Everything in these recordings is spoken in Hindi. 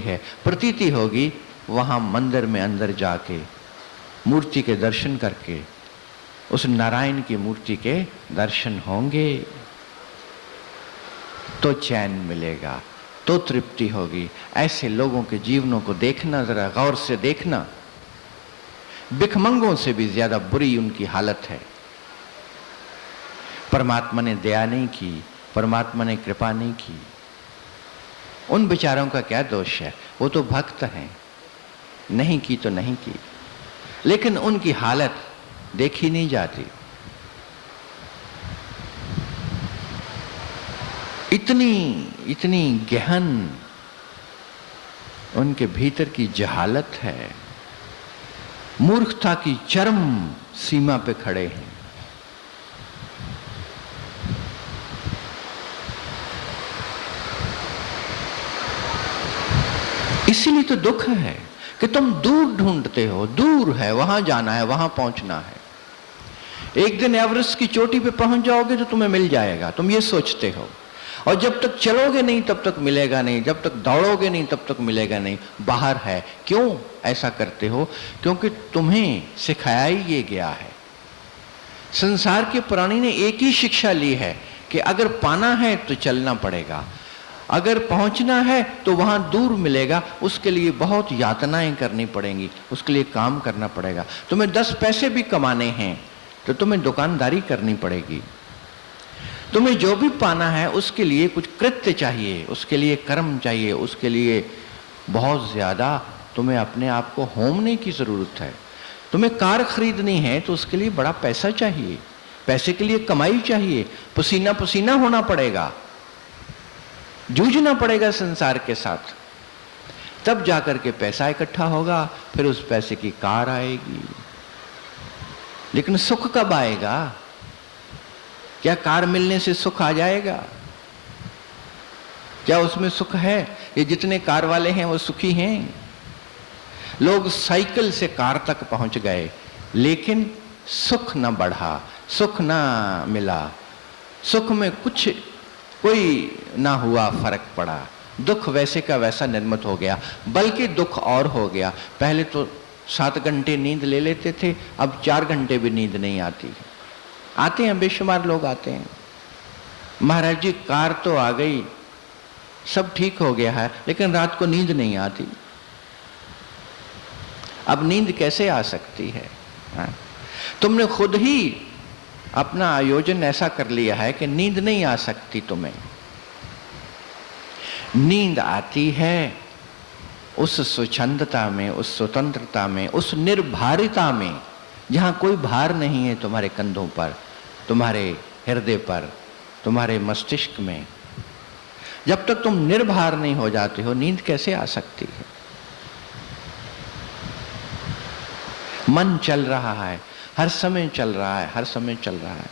है, प्रतीति होगी वहां मंदिर में अंदर जाके मूर्ति के दर्शन करके उस नारायण की मूर्ति के दर्शन होंगे तो चैन मिलेगा, तो तृप्ति होगी। ऐसे लोगों के जीवनों को देखना, जरा गौर से देखना। भिखमंगों से भी ज्यादा बुरी उनकी हालत है। परमात्मा ने दया नहीं की, परमात्मा ने कृपा नहीं की। उन बेचारों का क्या दोष है, वो तो भक्त हैं, नहीं की तो नहीं की, लेकिन उनकी हालत देखी नहीं जाती। इतनी गहन उनके भीतर की जहालत है, मूर्खता की चरम सीमा पे खड़े हैं। इसीलिए तो दुख है कि तुम दूर ढूंढते हो, दूर है, वहां जाना है, वहां पहुंचना है। एक दिन एवरेस्ट की चोटी पे पहुंच जाओगे तो तुम्हें मिल जाएगा, तुम ये सोचते हो, और जब तक चलोगे नहीं तब तक मिलेगा नहीं, जब तक दौड़ोगे नहीं तब तक मिलेगा नहीं। बाहर है। क्यों ऐसा करते हो? क्योंकि तुम्हें सिखाया ही ये गया है। संसार के प्राणी ने एक ही शिक्षा ली है कि अगर पाना है तो चलना पड़ेगा, अगर पहुंचना है तो वहां दूर मिलेगा, उसके लिए बहुत यातनाएं करनी पड़ेंगी, उसके लिए काम करना पड़ेगा। तुम्हें 10 पैसे भी कमाने हैं तो तुम्हें दुकानदारी करनी पड़ेगी। तुम्हें जो भी पाना है उसके लिए कुछ कृत्य चाहिए, उसके लिए कर्म चाहिए, उसके लिए बहुत ज्यादा तुम्हें अपने आप को होमने की जरूरत है। तुम्हें कार खरीदनी है तो उसके लिए बड़ा पैसा चाहिए, पैसे के लिए कमाई चाहिए, पसीना पसीना होना पड़ेगा, जूझना पड़ेगा संसार के साथ, तब जाकर के पैसा इकट्ठा होगा, फिर उस पैसे की कार आएगी। लेकिन सुख कब आएगा? क्या कार मिलने से सुख आ जाएगा? क्या उसमें सुख है? ये जितने कार वाले हैं वो सुखी हैं? लोग साइकिल से कार तक पहुंच गए लेकिन सुख न बढ़ा, सुख न मिला, सुख में कुछ कोई ना हुआ, फर्क पड़ा। दुख वैसे का वैसा निर्मित हो गया, बल्कि दुख और हो गया। पहले तो 7 घंटे नींद ले लेते थे, अब 4 घंटे भी नींद नहीं आती। आते हैं बेशुमार लोग आते हैं, महाराज जी कार तो आ गई, सब ठीक हो गया है, लेकिन रात को नींद नहीं आती। अब नींद कैसे आ सकती है? तुमने खुद ही अपना आयोजन ऐसा कर लिया है कि नींद नहीं आ सकती तुम्हें। नींद आती है उस स्वच्छंदता में, उस स्वतंत्रता में, उस निर्भारिता में, जहां कोई भार नहीं है तुम्हारे कंधों पर, तुम्हारे हृदय पर, तुम्हारे मस्तिष्क में। जब तक तुम निर्भर नहीं हो जाते हो, नींद कैसे आ सकती है? मन चल रहा है, हर समय चल रहा है, हर समय चल रहा है।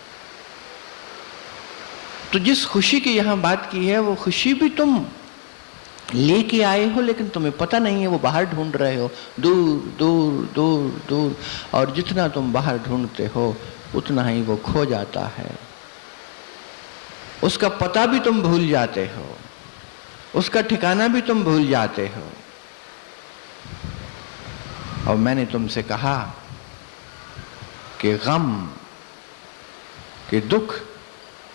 तो जिस खुशी की यहां बात की है, वो खुशी भी तुम लेके आए हो, लेकिन तुम्हें पता नहीं है, वो बाहर ढूंढ रहे हो, दूर दूर दूर दूर, और जितना तुम बाहर ढूंढते हो उतना ही वो खो जाता है। उसका पता भी तुम भूल जाते हो, उसका ठिकाना भी तुम भूल जाते हो। और मैंने तुमसे कहा कि गम, कि दुख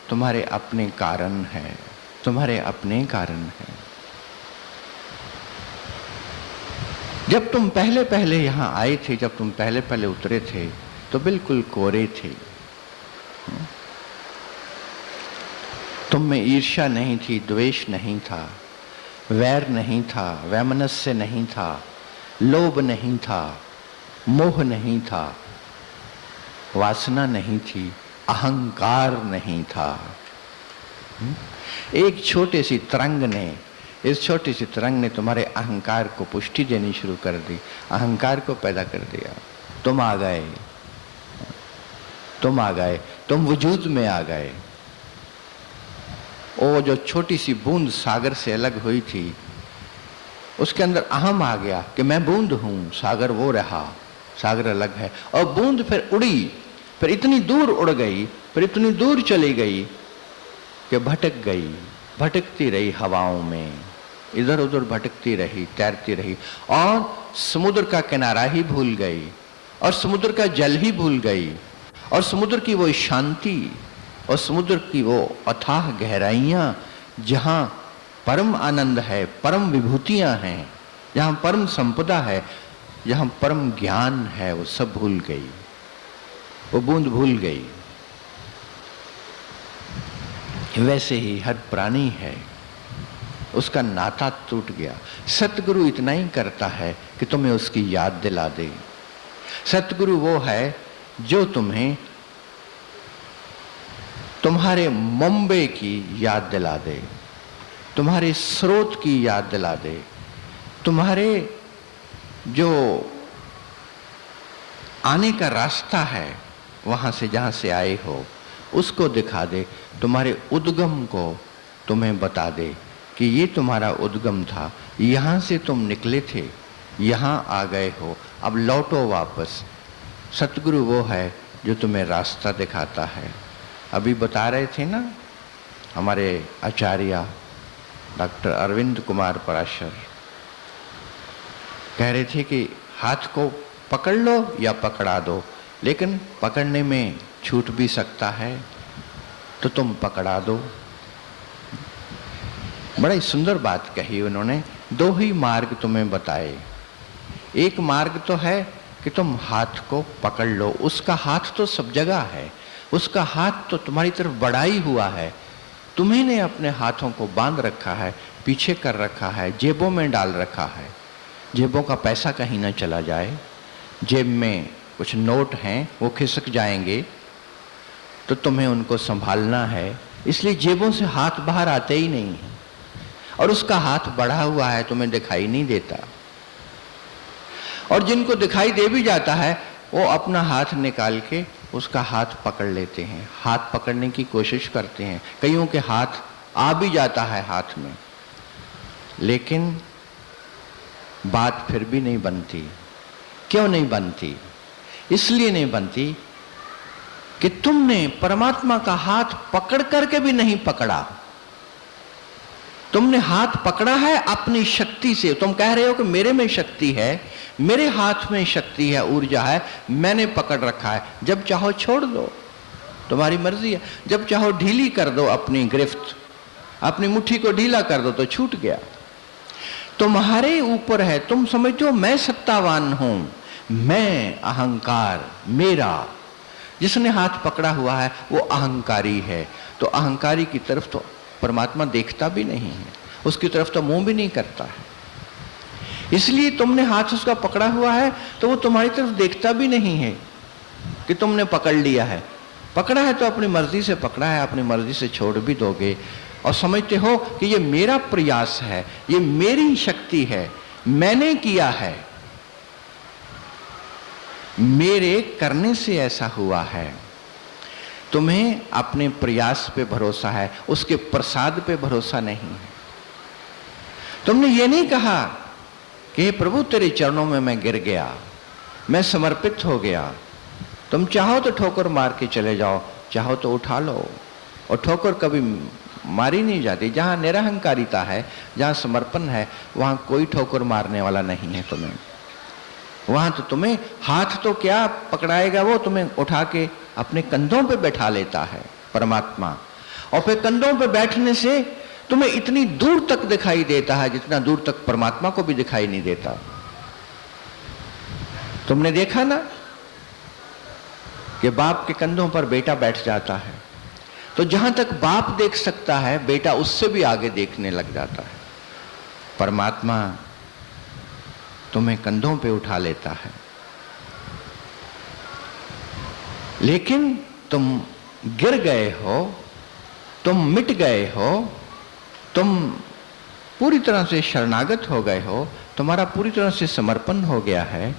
तुम्हारे अपने कारण है, तुम्हारे अपने कारण है। जब तुम पहले पहले यहां आए थे, जब तुम पहले पहले उतरे थे, तो बिल्कुल कोरे थे। तुम में ईर्ष्या नहीं थी, द्वेष नहीं था, वैर नहीं था, वैमनस्य नहीं था, लोभ नहीं था, मोह नहीं था, वासना नहीं थी, अहंकार नहीं था। एक छोटे सी तरंग ने, इस छोटी सी तरंग ने तुम्हारे अहंकार को पुष्टि देनी शुरू कर दी, अहंकार को पैदा कर दिया। तुम आ गए, तुम आ गए, तुम वजूद में आ गए। वो जो छोटी सी बूंद सागर से अलग हुई थी, उसके अंदर अहम आ गया कि मैं बूंद हूं, सागर वो रहा, सागर अलग है। और बूंद फिर उड़ी, फिर इतनी दूर उड़ गई, फिर इतनी दूर चली गई कि भटक गई, भटकती रही हवाओं में, इधर उधर भटकती रही, तैरती रही और समुद्र का किनारा ही भूल गई और समुद्र का जल ही भूल गई और समुद्र की वो शांति और समुद्र की वो अथाह गहराइयां जहां परम आनंद है, परम विभूतियां हैं, जहां परम संपदा है, जहां परम ज्ञान है, वो सब भूल गई, वो बूंद भूल गई। वैसे ही हर प्राणी है, उसका नाता टूट गया। सतगुरु इतना ही करता है कि तुम्हें उसकी याद दिला दे। सतगुरु वो है जो तुम्हें तुम्हारे मुंबई की याद दिला दे, तुम्हारे स्रोत की याद दिला दे, तुम्हारे जो आने का रास्ता है वहां से जहां से आए हो उसको दिखा दे, तुम्हारे उद्गम को तुम्हें बता दे कि ये तुम्हारा उद्गम था, यहां से तुम निकले थे, यहां आ गए हो, अब लौटो वापस। सतगुरु वो है जो तुम्हें रास्ता दिखाता है। अभी बता रहे थे ना हमारे आचार्य डॉक्टर अरविंद कुमार पराशर, कह रहे थे कि हाथ को पकड़ लो या पकड़ा दो, लेकिन पकड़ने में छूट भी सकता है तो तुम पकड़ा दो। बड़ा ही सुंदर बात कही उन्होंने। दो ही मार्ग तुम्हें बताए। एक मार्ग तो है कि तुम हाथ को पकड़ लो, उसका हाथ तो सब जगह है, उसका हाथ तो तुम्हारी तरफ बढ़ा ही हुआ है, तुम्ही ने अपने हाथों को बांध रखा है, पीछे कर रखा है, जेबों में डाल रखा है, जेबों का पैसा कहीं ना चला जाए, जेब में कुछ नोट हैं वो खिसक जाएंगे तो तुम्हें उनको संभालना है, इसलिए जेबों से हाथ बाहर आते ही नहीं है और उसका हाथ बढ़ा हुआ है, तुम्हें दिखाई नहीं देता। और जिनको दिखाई दे भी जाता है वो अपना हाथ निकाल के उसका हाथ पकड़ लेते हैं, हाथ पकड़ने की कोशिश करते हैं, कईयों के हाथ आ भी जाता है हाथ में, लेकिन बात फिर भी नहीं बनती। क्यों नहीं बनती? इसलिए नहीं बनती कि तुमने परमात्मा का हाथ पकड़ करके भी नहीं पकड़ा। तुमने हाथ पकड़ा है अपनी शक्ति से। तुम कह रहे हो कि मेरे में शक्ति है, मेरे हाथ में शक्ति है, ऊर्जा है, मैंने पकड़ रखा है। जब चाहो छोड़ दो, तुम्हारी मर्जी है। जब चाहो ढीली कर दो अपनी गिरफ्त, अपनी मुट्ठी को ढीला कर दो तो छूट गया। तुम्हारे ऊपर है। तुम समझते हो मैं सत्तावान हूं, मैं अहंकार मेरा। जिसने हाथ पकड़ा हुआ है वो अहंकारी है, तो अहंकारी की तरफ तो परमात्मा देखता भी नहीं है, उसकी तरफ तो मुंह भी नहीं करता है। इसलिए तुमने हाथ उसका पकड़ा हुआ है तो वो तुम्हारी तरफ देखता भी नहीं है कि तुमने पकड़ लिया है। पकड़ा है तो अपनी मर्जी से पकड़ा है, अपनी मर्जी से छोड़ भी दोगे और समझते हो कि ये मेरा प्रयास है, ये मेरी शक्ति है, मैंने किया है, मेरे करने से ऐसा हुआ है। तुम्हें अपने प्रयास पे भरोसा है, उसके प्रसाद पे भरोसा नहीं है। तुमने ये नहीं कहा कि हे प्रभु तेरे चरणों में मैं गिर गया, मैं समर्पित हो गया। तुम चाहो तो ठोकर मार के चले जाओ, चाहो तो उठा लो। और ठोकर कभी मारी नहीं जाती। जहां निरहंकारिता है, जहां समर्पण है, वहां कोई ठोकर मारने वाला नहीं है तुम्हें। वहां तो तुम्हें हाथ तो क्या पकड़ाएगा, वो तुम्हें उठा के अपने कंधों पे बैठा लेता है परमात्मा। और फिर कंधों पे बैठने से तुम्हें इतनी दूर तक दिखाई देता है जितना दूर तक परमात्मा को भी दिखाई नहीं देता। तुमने देखा ना कि बाप के कंधों पर बेटा बैठ जाता है, तो जहां तक बाप देख सकता है बेटा उससे भी आगे देखने लग जाता है। परमात्मा तुम्हें कंधों पे उठा लेता है, लेकिन तुम गिर गए हो, तुम मिट गए हो, तुम पूरी तरह से शरणागत हो गए हो, तुम्हारा पूरी तरह से समर्पण हो गया है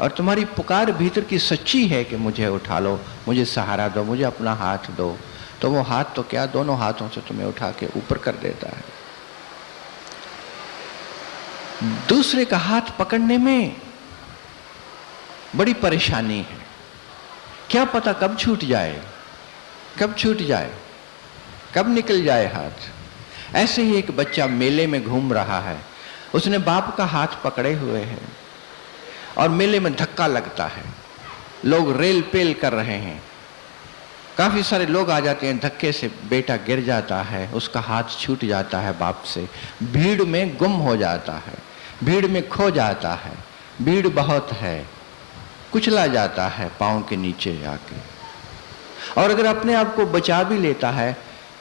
और तुम्हारी पुकार भीतर की सच्ची है कि मुझे उठा लो, मुझे सहारा दो, मुझे अपना हाथ दो। तो वो हाथ तो क्या, दोनों हाथों से तुम्हें उठा के ऊपर कर देता है। दूसरे का हाथ पकड़ने में बड़ी परेशानी है। क्या पता कब छूट जाए, कब छूट जाए, कब निकल जाए हाथ। ऐसे ही एक बच्चा मेले में घूम रहा है, उसने बाप का हाथ पकड़े हुए है और मेले में धक्का लगता है, लोग रेल पेल कर रहे हैं, काफी सारे लोग आ जाते हैं, धक्के से बेटा गिर जाता है, उसका हाथ छूट जाता है बाप से, भीड़ में गुम हो जाता है, भीड़ में खो जाता है, भीड़ बहुत है, कुचला जाता है पांव के नीचे आके। और अगर अपने आप को बचा भी लेता है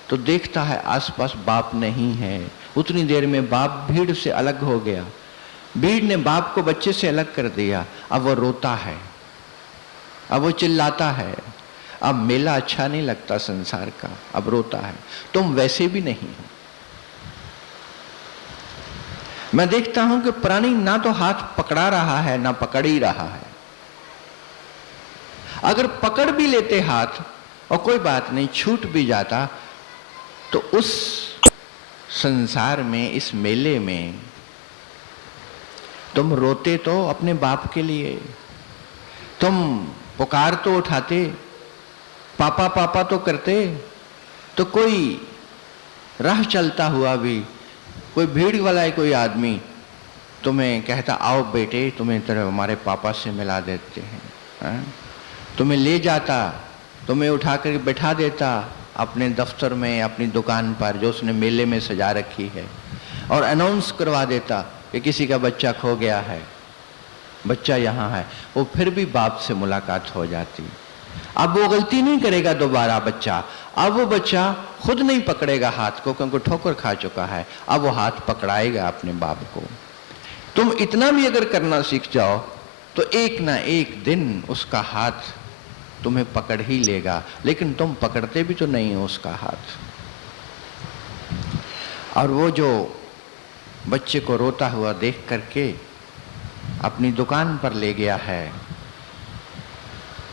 तो देखता है आसपास बाप नहीं है। उतनी देर में बाप भीड़ से अलग हो गया, भीड़ ने बाप को बच्चे से अलग कर दिया। अब वो रोता है, अब वो चिल्लाता है, अब मेला अच्छा नहीं लगता संसार का, अब रोता है। तुम वैसे भी नहीं हो। मैं देखता हूं कि प्राणी ना तो हाथ पकड़ा रहा है ना पकड़ ही रहा है। अगर पकड़ भी लेते हाथ और कोई बात नहीं, छूट भी जाता, तो उस संसार में, इस मेले में तुम रोते तो अपने बाप के लिए, तुम पुकार तो उठाते, पापा पापा तो करते, तो कोई राह चलता हुआ भी, कोई भीड़ वाला है कोई आदमी तुम्हें कहता आओ बेटे तुम्हें तरह हमारे पापा से मिला देते हैं, तुम्हें ले जाता, तुम्हें उठा कर बैठा देता अपने दफ्तर में, अपनी दुकान पर जो उसने मेले में सजा रखी है, और अनाउंस करवा देता कि किसी का बच्चा खो गया है, बच्चा यहाँ है। वो फिर भी बाप से मुलाकात हो जाती। अब वो गलती नहीं करेगा दोबारा बच्चा, अब वो बच्चा खुद नहीं पकड़ेगा हाथ को क्योंकि ठोकर खा चुका है, अब वो हाथ पकड़ाएगा अपने बाप को। तुम इतना भी अगर करना सीख जाओ तो एक ना एक दिन उसका हाथ तुम्हें पकड़ ही लेगा, लेकिन तुम पकड़ते भी तो नहीं हो उसका हाथ। और वो जो बच्चे को रोता हुआ देख करके अपनी दुकान पर ले गया है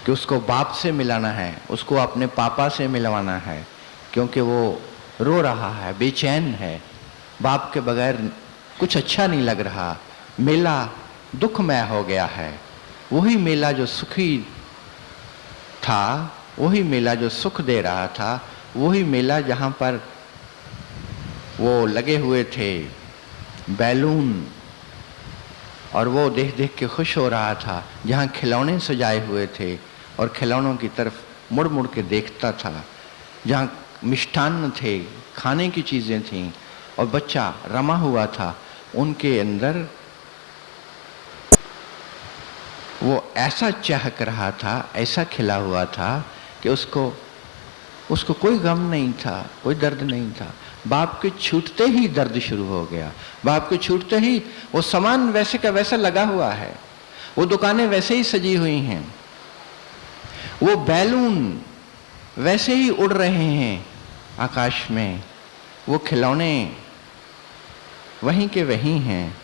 कि उसको बाप से मिलाना है, उसको अपने पापा से मिलवाना है, क्योंकि वो रो रहा है, बेचैन है, बाप के बगैर कुछ अच्छा नहीं लग रहा, मेला दुखमय हो गया है। वही मेला जो सुखी था, वही मेला जो सुख दे रहा था, वही मेला जहाँ पर वो लगे हुए थे बैलून, और वो देख देख के खुश हो रहा था, जहाँ खिलौने सजाए हुए थे और खिलौनों की तरफ मुड़ मुड़ के देखता था, जहाँ मिष्ठान्न थे, खाने की चीज़ें थीं और बच्चा रमा हुआ था, उनके अंदर वो ऐसा चहक रहा था, ऐसा खिला हुआ था कि उसको कोई गम नहीं था, कोई दर्द नहीं था। बाप के छूटते ही दर्द शुरू हो गया, बाप के छूटते ही वो सामान वैसे का वैसा लगा हुआ है, वो दुकानें वैसे ही सजी हुई हैं, वो बैलून वैसे ही उड़ रहे हैं आकाश में, वो खिलौने वहीं के वहीं हैं,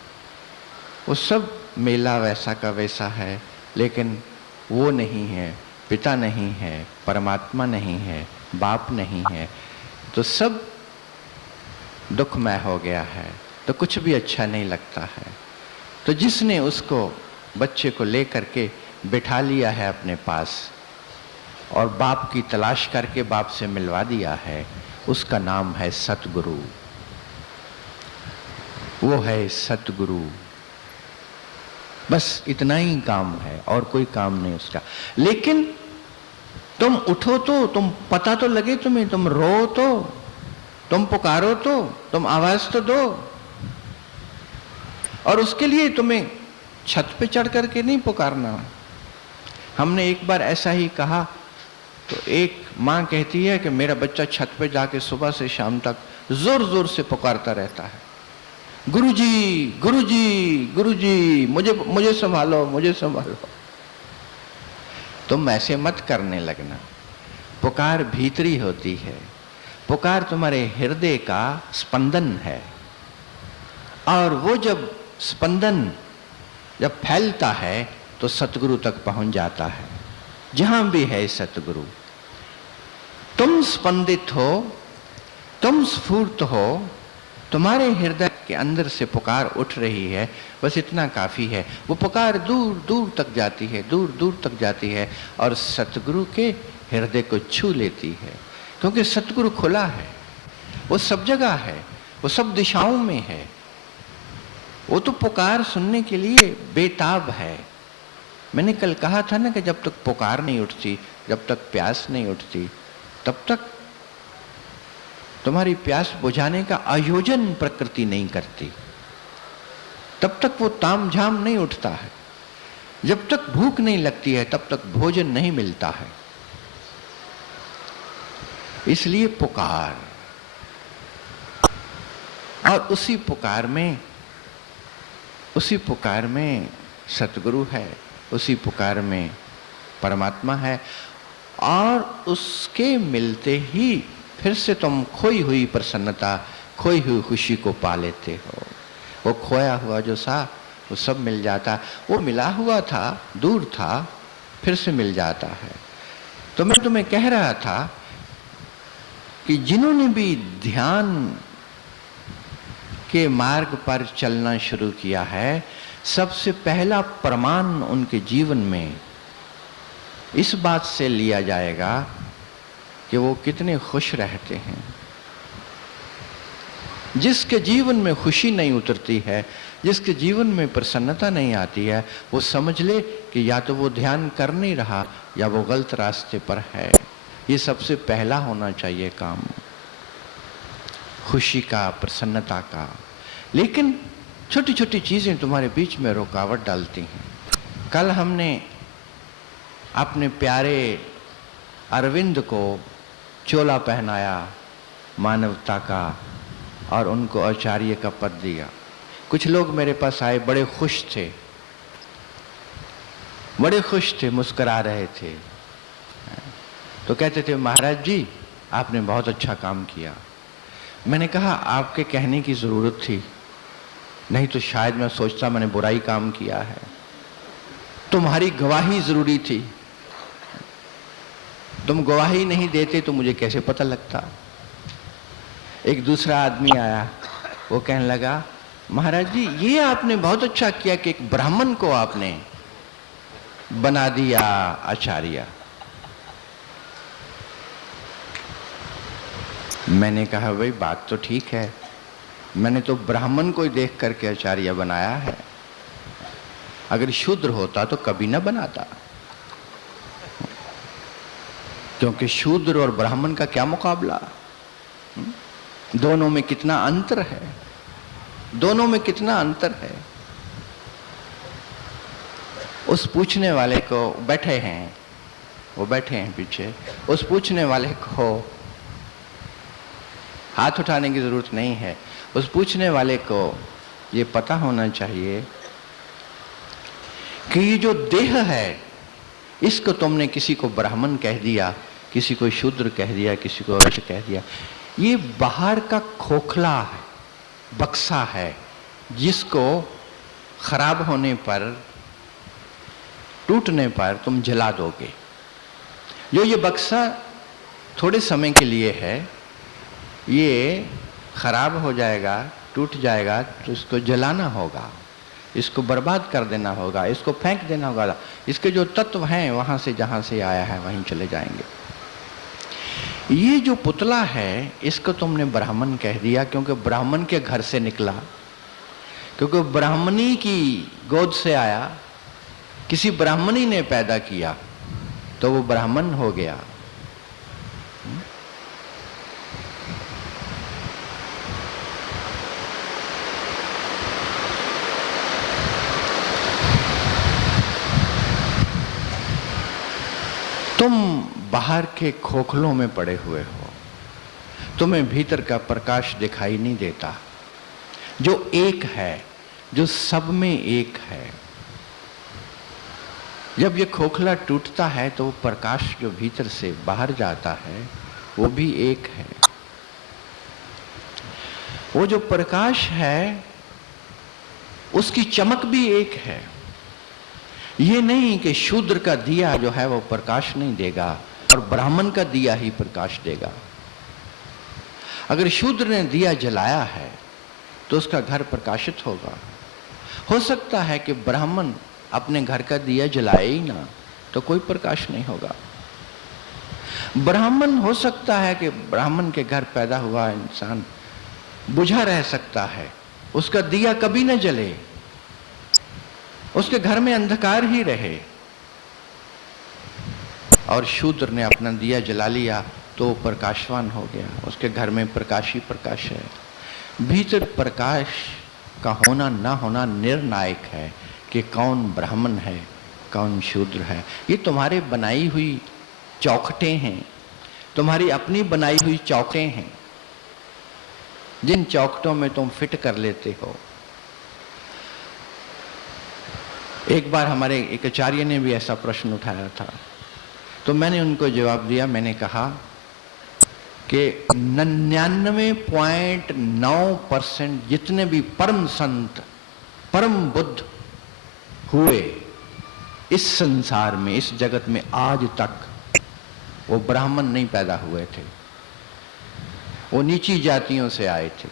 वो सब मेला वैसा का वैसा है, लेकिन वो नहीं है, पिता नहीं है, परमात्मा नहीं है, बाप नहीं है, तो सब दुखमय हो गया है, तो कुछ भी अच्छा नहीं लगता है। तो जिसने उसको बच्चे को ले करके बिठा लिया है अपने पास और बाप की तलाश करके बाप से मिलवा दिया है, उसका नाम है सतगुरु। वो है सतगुरु। बस इतना ही काम है और कोई काम नहीं उसका। लेकिन तुम उठो तो, तुम पता तो लगे तुम्हें, तुम रो तो, तुम पुकारो तो, तुम आवाज तो दो। और उसके लिए तुम्हें छत पे चढ़ करके नहीं पुकारना। हमने एक बार ऐसा ही कहा तो एक माँ कहती है कि मेरा बच्चा छत पे जाके सुबह से शाम तक जोर जोर से पुकारता रहता है, गुरुजी गुरुजी गुरुजी, मुझे संभालो, मुझे संभालो। तुम ऐसे मत करने लगना। पुकार भीतरी होती है, पुकार तुम्हारे हृदय का स्पंदन है, और वो जब स्पंदन जब फैलता है तो सतगुरु तक पहुंच जाता है। जहां भी है सतगुरु, तुम स्पंदित हो, तुम स्फूर्त हो, तुम्हारे हृदय के अंदर से पुकार उठ रही है, बस इतना काफी है। वो पुकार दूर दूर तक जाती है, दूर दूर तक जाती है और सतगुरु के हृदय को छू लेती है, क्योंकि सतगुरु खुला है, वो सब जगह है। वो सब दिशाओं में है। वो तो पुकार सुनने के लिए बेताब है। मैंने कल कहा था ना कि जब तक पुकार नहीं उठती, जब तक प्यास नहीं उठती, तब तक तुम्हारी प्यास बुझाने का आयोजन प्रकृति नहीं करती, तब तक वो तामझाम नहीं उठता है। जब तक भूख नहीं लगती है तब तक भोजन नहीं मिलता है। इसलिए पुकार, और उसी पुकार में सतगुरु है, उसी पुकार में परमात्मा है, और उसके मिलते ही फिर से तुम खोई हुई प्रसन्नता, खोई हुई खुशी को पा लेते हो। वो खोया हुआ जो सा वो सब मिल जाता। वो मिला हुआ था, दूर था, फिर से मिल जाता है। तो मैं तुम्हें कह रहा था कि जिन्होंने भी ध्यान के मार्ग पर चलना शुरू किया है, सबसे पहला प्रमाण उनके जीवन में इस बात से लिया जाएगा कि वो कितने खुश रहते हैं। जिसके जीवन में खुशी नहीं उतरती है, जिसके जीवन में प्रसन्नता नहीं आती है, वो समझ ले कि या तो वो ध्यान कर नहीं रहा या वो गलत रास्ते पर है। ये सबसे पहला होना चाहिए काम, खुशी का, प्रसन्नता का। लेकिन छोटी छोटी चीजें तुम्हारे बीच में रुकावट डालती हैं। कल हमने अपने प्यारे अरविंद को चोला पहनाया मानवता का, और उनको आचार्य का पद दिया। कुछ लोग मेरे पास आए, बड़े खुश थे, बड़े खुश थे, मुस्कुरा रहे थे। तो कहते थे, महाराज जी आपने बहुत अच्छा काम किया। मैंने कहा आपके कहने की जरूरत थी, नहीं तो शायद मैं सोचता मैंने बुराई काम किया है। तुम्हारी गवाही जरूरी थी, तुम गवाही नहीं देते तो मुझे कैसे पता लगता। एक दूसरा आदमी आया, वो कहने लगा, महाराज जी ये आपने बहुत अच्छा किया कि एक ब्राह्मण को आपने बना दिया आचार्य। मैंने कहा भाई बात तो ठीक है, मैंने तो ब्राह्मण को ही देख करके आचार्य बनाया है, अगर शूद्र होता तो कभी ना बनाता। क्योंकि शूद्र और ब्राह्मण का क्या मुकाबला, दोनों में कितना अंतर है, दोनों में कितना अंतर है। उस पूछने वाले को, बैठे हैं वो, बैठे हैं पीछे, उस पूछने वाले को हाथ उठाने की जरूरत नहीं है। उस पूछने वाले को ये पता होना चाहिए कि ये जो देह है, इसको तुमने किसी को ब्राह्मण कह दिया, किसी को शूद्र कह दिया, किसी को वैश्य कह दिया, ये बाहर का खोखला है, बक्सा है, जिसको खराब होने पर, टूटने पर तुम जला दोगे। जो ये बक्सा थोड़े समय के लिए है, ये खराब हो जाएगा, टूट जाएगा, तो इसको जलाना होगा, इसको बर्बाद कर देना होगा, इसको फेंक देना होगा। इसके जो तत्व हैं वहां से, जहां से आया है वहीं चले जाएंगे। ये जो पुतला है, इसको तुमने ब्राह्मण कह दिया क्योंकि ब्राह्मण के घर से निकला, क्योंकि ब्राह्मणी की गोद से आया, किसी ब्राह्मणी ने पैदा किया, तो वो ब्राह्मण हो गया। तुम बाहर के खोखलों में पड़े हुए हो, तुम्हें भीतर का प्रकाश दिखाई नहीं देता, जो एक है, जो सब में एक है। जब ये खोखला टूटता है तो वो प्रकाश जो भीतर से बाहर जाता है वो भी एक है। वो जो प्रकाश है उसकी चमक भी एक है। ये नहीं कि शूद्र का दिया जो है वो प्रकाश नहीं देगा और ब्राह्मण का दिया ही प्रकाश देगा। अगर शूद्र ने दिया जलाया है तो उसका घर प्रकाशित होगा। हो सकता है कि ब्राह्मण अपने घर का दिया जलाए ही ना, तो कोई प्रकाश नहीं होगा। ब्राह्मण हो सकता है कि ब्राह्मण के घर पैदा हुआ इंसान बुझा रह सकता है, उसका दिया कभी न जले, उसके घर में अंधकार ही रहे। और शूद्र ने अपना दिया जला लिया तो वो प्रकाशवान हो गया, उसके घर में प्रकाश ही प्रकाश है। भीतर प्रकाश का होना ना होना निर्णायक है कि कौन ब्राह्मण है, कौन शूद्र है। ये तुम्हारे बनाई हुई चौखटें हैं, तुम्हारी अपनी बनाई हुई चौखटें हैं, जिन चौखटों में तुम फिट कर लेते हो। एक बार हमारे एक आचार्य ने भी ऐसा प्रश्न उठाया था, तो मैंने उनको जवाब दिया। मैंने कहा कि 99.9% जितने भी परम संत, परम बुद्ध हुए इस संसार में, इस जगत में आज तक, वो ब्राह्मण नहीं पैदा हुए थे, वो नीची जातियों से आए थे।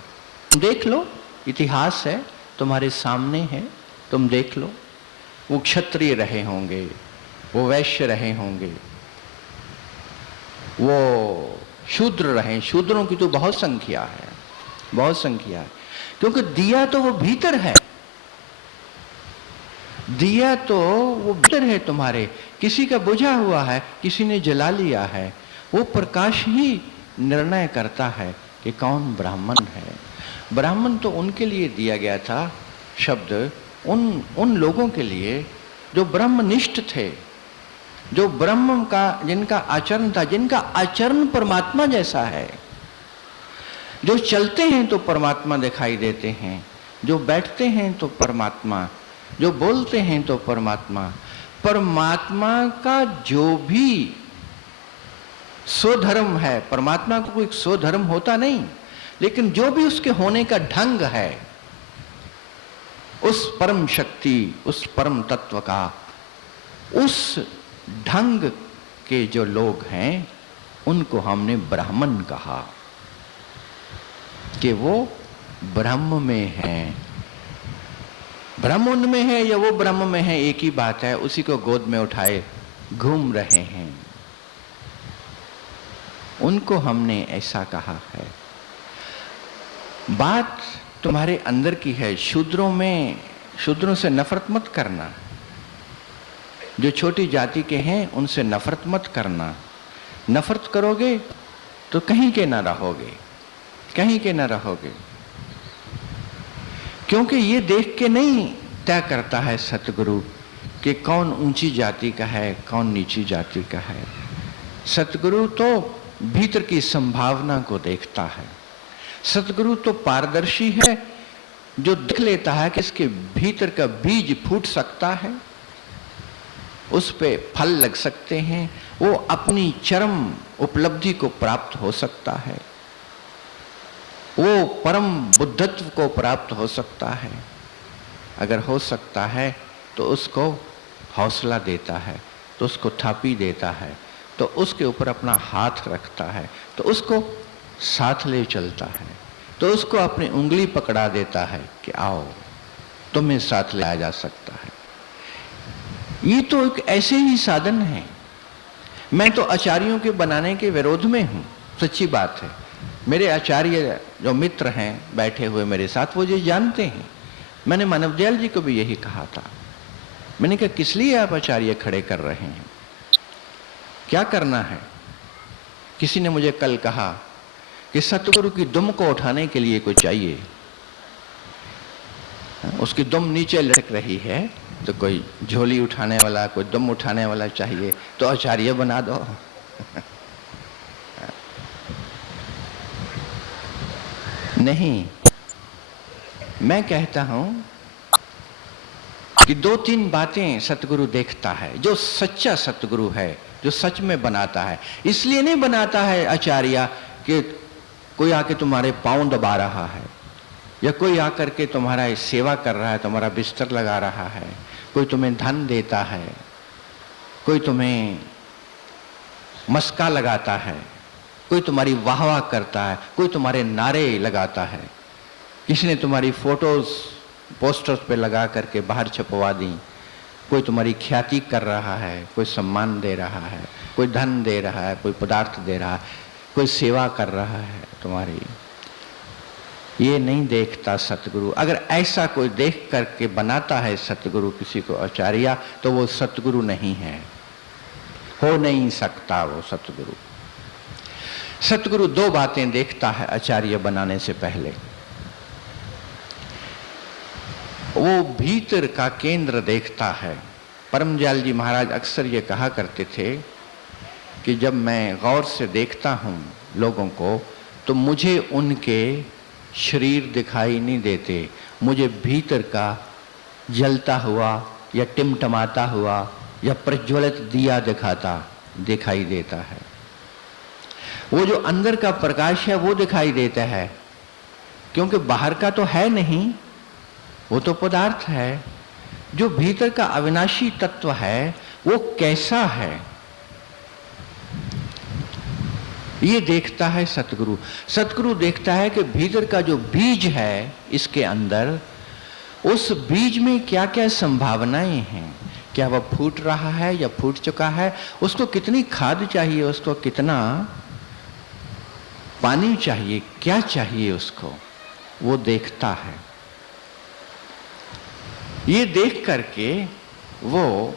देख लो, इतिहास है तुम्हारे सामने है, तुम देख लो। वो क्षत्रिय रहे होंगे, वो वैश्य रहे होंगे, वो शूद्र रहे। शूद्रों की तो बहुत संख्या है, बहुत संख्या है, क्योंकि दिया तो वो भीतर है, दिया तो वो भीतर है तुम्हारे। किसी का बुझा हुआ है, किसी ने जला लिया है, वो प्रकाश ही निर्णय करता है कि कौन ब्राह्मण है। ब्राह्मण तो उनके लिए दिया गया था शब्द, उन लोगों के लिए जो ब्रह्मनिष्ठ थे, जो ब्रह्म का, जिनका आचरण था, जिनका आचरण परमात्मा जैसा है, जो चलते हैं तो परमात्मा दिखाई देते हैं, जो बैठते हैं तो परमात्मा, जो बोलते हैं तो परमात्मा। परमात्मा का जो भी स्वधर्म है, परमात्मा को कोई स्वधर्म होता नहीं, लेकिन जो भी उसके होने का ढंग है, उस परम शक्ति, उस परम तत्व का, उस ढंग के जो लोग हैं, उनको हमने ब्राह्मण कहा कि वो ब्रह्म में हैं। ब्रह्म उनमें है या वो ब्रह्म में है, एक ही बात है, उसी को गोद में उठाए घूम रहे हैं, उनको हमने ऐसा कहा है। बात तुम्हारे अंदर की है। शूद्रों से नफरत मत करना, जो छोटी जाति के हैं उनसे नफरत मत करना। नफरत करोगे तो कहीं के ना रहोगे, कहीं के ना रहोगे, क्योंकि ये देख के नहीं तय करता है सतगुरु कि कौन ऊंची जाति का है, कौन नीची जाति का है। सतगुरु तो भीतर की संभावना को देखता है। सतगुरु तो पारदर्शी है, जो देख लेता है कि इसके भीतर का बीज फूट सकता है, उस पे फल लग सकते हैं, वो अपनी चरम उपलब्धि को प्राप्त हो सकता है, वो परम बुद्धत्व को प्राप्त हो सकता है। अगर हो सकता है तो उसको हौसला देता है, तो उसको थापी देता है, तो उसके ऊपर अपना हाथ रखता है, तो उसको साथ ले चलता है, तो उसको अपनी उंगली पकड़ा देता है कि आओ, तुम्हें साथ ले आया जा सकता है। ये तो एक ऐसे ही साधन है। मैं तो आचार्यों के बनाने के विरोध में हूं, सच्ची बात है। मेरे आचार्य जो मित्र हैं बैठे हुए मेरे साथ, वो ये जानते हैं। मैंने मानवदयाल जी को भी यही कहा था। मैंने कहा किस लिए आप आचार्य खड़े कर रहे हैं, क्या करना है? किसी ने मुझे कल कहा कि सतगुरु की दुम को उठाने के लिए कोई चाहिए, उसकी दुम नीचे लटक रही है, तो कोई झोली उठाने वाला, कोई दुम उठाने वाला चाहिए, तो आचार्य बना दो। नहीं, मैं कहता हूं कि दो तीन बातें सतगुरु देखता है। जो सच्चा सतगुरु है, जो सच में बनाता है, इसलिए नहीं बनाता है आचार्य कि कोई आके तुम्हारे पांव दबा रहा है, या कोई आकर के तुम्हारा सेवा कर रहा है, तुम्हारा बिस्तर लगा रहा है, कोई तुम्हें धन देता है, कोई तुम्हें मस्का लगाता है, कोई तुम्हारी वाहवाह करता है, कोई तुम्हारे नारे लगाता है, किसी ने तुम्हारी फोटोज पोस्टर्स पे लगा करके बाहर छपवा दी, कोई तुम्हारी ख्याति कर रहा है, कोई सम्मान दे रहा है, कोई धन दे रहा है, कोई पदार्थ दे रहा है, कोई सेवा कर रहा है तुम्हारी। ये नहीं देखता सतगुरु। अगर ऐसा कोई देख करके बनाता है सतगुरु किसी को आचार्य, तो वो सतगुरु नहीं है, हो नहीं सकता वो सतगुरु। सतगुरु दो बातें देखता है आचार्य बनाने से पहले। वो भीतर का केंद्र देखता है। परमदयाल जी महाराज अक्सर ये कहा करते थे कि जब मैं गौर से देखता हूँ लोगों को, तो मुझे उनके शरीर दिखाई नहीं देते, मुझे भीतर का जलता हुआ या टिमटमाता हुआ या प्रज्वलित दिया दिखाई देता है। वो जो अंदर का प्रकाश है वो दिखाई देता है, क्योंकि बाहर का तो है नहीं, वो तो पदार्थ है। जो भीतर का अविनाशी तत्व है वो कैसा है, ये देखता है सतगुरु। सतगुरु देखता है कि भीतर का जो बीज है इसके अंदर, उस बीज में क्या क्या संभावनाएं हैं, क्या वह फूट रहा है या फूट चुका है, उसको कितनी खाद चाहिए, उसको कितना पानी चाहिए, क्या चाहिए उसको, वो देखता है। ये देख करके वो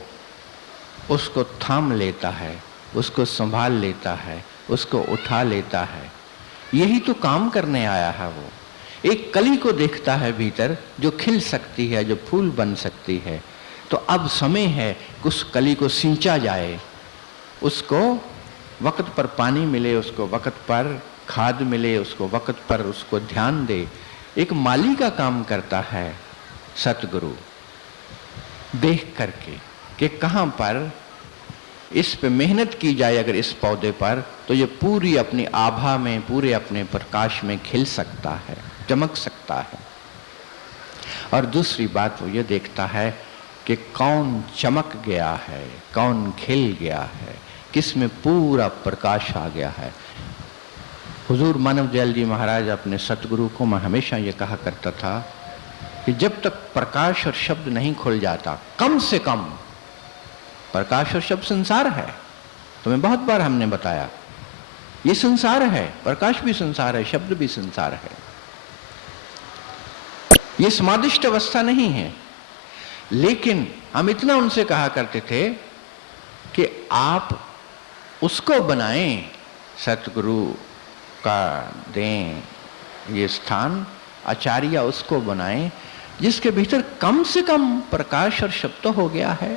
उसको थाम लेता है, उसको संभाल लेता है, उसको उठा लेता है। यही तो काम करने आया है वो। एक कली को देखता है भीतर जो खिल सकती है, जो फूल बन सकती है। तो अब समय है कि उस कली को सींचा जाए, उसको वक्त पर पानी मिले, उसको वक्त पर खाद मिले, उसको वक्त पर उसको ध्यान दे। एक माली का काम करता है सतगुरु, देख करके कि कहाँ पर इस पे मेहनत की जाए। अगर इस पौधे पर, तो ये पूरी अपनी आभा में, पूरे अपने प्रकाश में खिल सकता है, चमक सकता है। और दूसरी बात वो ये देखता है कि कौन चमक गया है, कौन खिल गया है, किस में पूरा प्रकाश आ गया है। हुजूर मानवदयाल जी महाराज अपने सतगुरु को मैं हमेशा ये कहा करता था कि जब तक प्रकाश और शब्द नहीं खुल जाता, कम से कम प्रकाश और शब्द संसार है। तुम्हें बहुत बार हमने बताया ये संसार है, प्रकाश भी संसार है, शब्द भी संसार है। ये समादिष्ट अवस्था नहीं है। लेकिन हम इतना उनसे कहा करते थे कि आप उसको बनाएं, सतगुरु का दें ये स्थान, आचार्य उसको बनाएं जिसके भीतर कम से कम प्रकाश और शब्द हो गया है।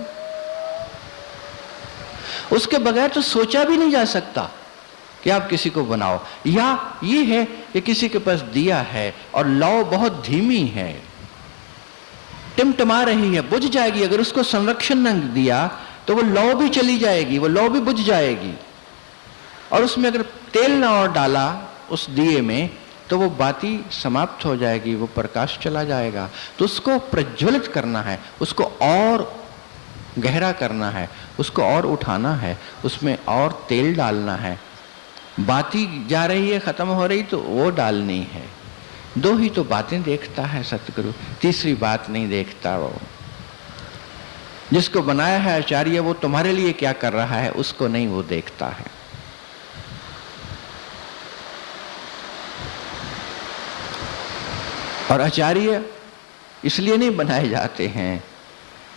उसके बगैर तो सोचा भी नहीं जा सकता कि आप किसी को बनाओ। या ये है कि किसी के पास दिया है और लौ बहुत धीमी है, टिमटिमा रही है, बुझ जाएगी। अगर उसको संरक्षण न दिया तो वो लौ भी चली जाएगी, वो लौ भी बुझ जाएगी। और उसमें अगर तेल ना और डाला उस दिए में तो वो बाती समाप्त हो जाएगी, वो प्रकाश चला जाएगा। तो उसको प्रज्वलित करना है, उसको और गहरा करना है, उसको और उठाना है, उसमें और तेल डालना है। बाती जा रही है, खत्म हो रही, तो वो डालनी है। दो ही तो बातें देखता है सतगुरु, तीसरी बात नहीं देखता। वो जिसको बनाया है आचार्य, वो तुम्हारे लिए क्या कर रहा है उसको नहीं वो देखता है। और आचार्य इसलिए नहीं बनाए जाते हैं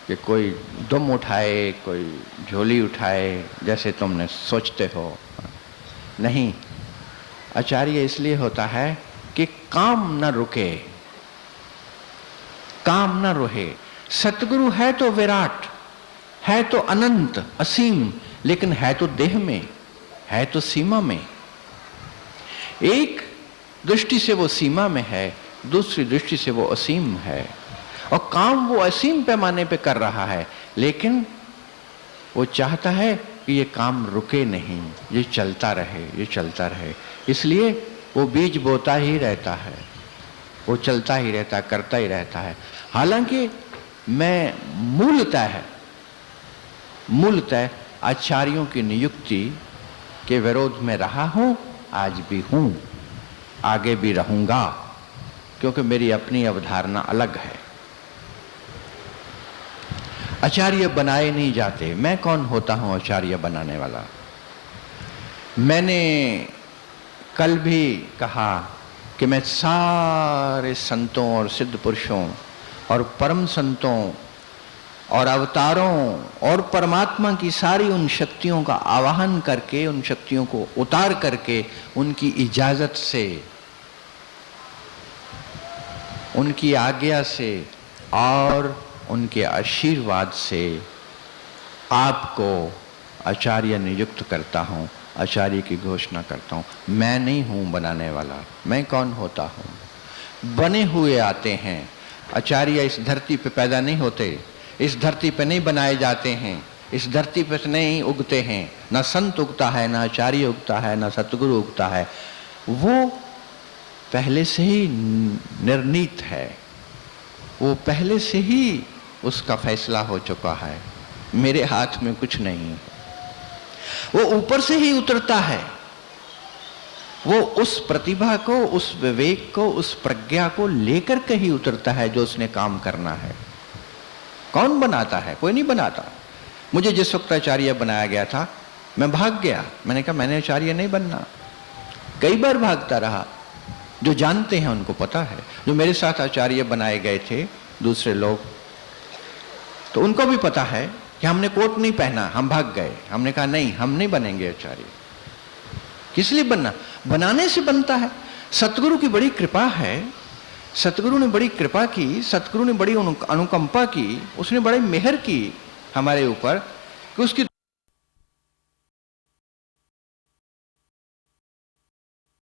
कि कोई दुम उठाए, कोई झोली उठाए जैसे तुमने सोचते हो। नहीं, आचार्य इसलिए होता है कि काम न रुके, काम न रहे। सतगुरु है तो विराट, है तो अनंत असीम, लेकिन है तो देह में, है तो सीमा में। एक दृष्टि से वो सीमा में है, दूसरी दृष्टि से वो असीम है। और काम वो असीम पैमाने पे कर रहा है, लेकिन वो चाहता है कि ये काम रुके नहीं, ये चलता रहे, ये चलता रहे। इसलिए वो बीज बोता ही रहता है, वो चलता ही रहता है, करता ही रहता है। हालांकि मैं मूलतः आचार्यों की नियुक्ति के विरोध में रहा हूं, आज भी हूं, आगे भी रहूंगा, क्योंकि मेरी अपनी अवधारणा अलग है। आचार्य बनाए नहीं जाते। मैं कौन होता हूं आचार्य बनाने वाला? मैंने कल भी कहा कि मैं सारे संतों और सिद्ध पुरुषों और परम संतों और अवतारों और परमात्मा की सारी उन शक्तियों का आवाहन करके, उन शक्तियों को उतार करके, उनकी इजाजत से, उनकी आज्ञा से और उनके आशीर्वाद से आपको आचार्य नियुक्त करता हूं, आचार्य की घोषणा करता हूं। मैं नहीं हूं बनाने वाला, मैं कौन होता हूं? बने हुए आते हैं। आचार्य इस धरती पे पैदा नहीं होते, इस धरती पे नहीं बनाए जाते हैं, इस धरती पे नहीं उगते हैं। ना संत उगता है, ना आचार्य उगता है, ना सतगुरु उगता है। वो पहले से ही निर्णीत है, वो पहले से ही उसका फैसला हो चुका है। मेरे हाथ में कुछ नहीं। वो ऊपर से ही उतरता है। वो उस प्रतिभा को, उस विवेक को, उस प्रज्ञा को लेकर के ही उतरता है जो उसने काम करना है। कौन बनाता है? कोई नहीं बनाता। मुझे जिस वक्त आचार्य बनाया गया था, मैं भाग गया। मैंने कहा मैंने आचार्य नहीं बनना। कई बार भागता रहा। जो जानते हैं उनको पता है। जो मेरे साथ आचार्य बनाए गए थे दूसरे लोग, तो उनको भी पता है कि हमने कोट नहीं पहना, हम भाग गए। हमने कहा नहीं, हम नहीं बनेंगे आचार्य। किस लिए बनना? बनाने से बनता है। सतगुरु की बड़ी कृपा है। सतगुरु ने बड़ी कृपा की, सतगुरु ने बड़ी अनुकंपा की, उसने बड़ी मेहर की हमारे ऊपर कि उसकी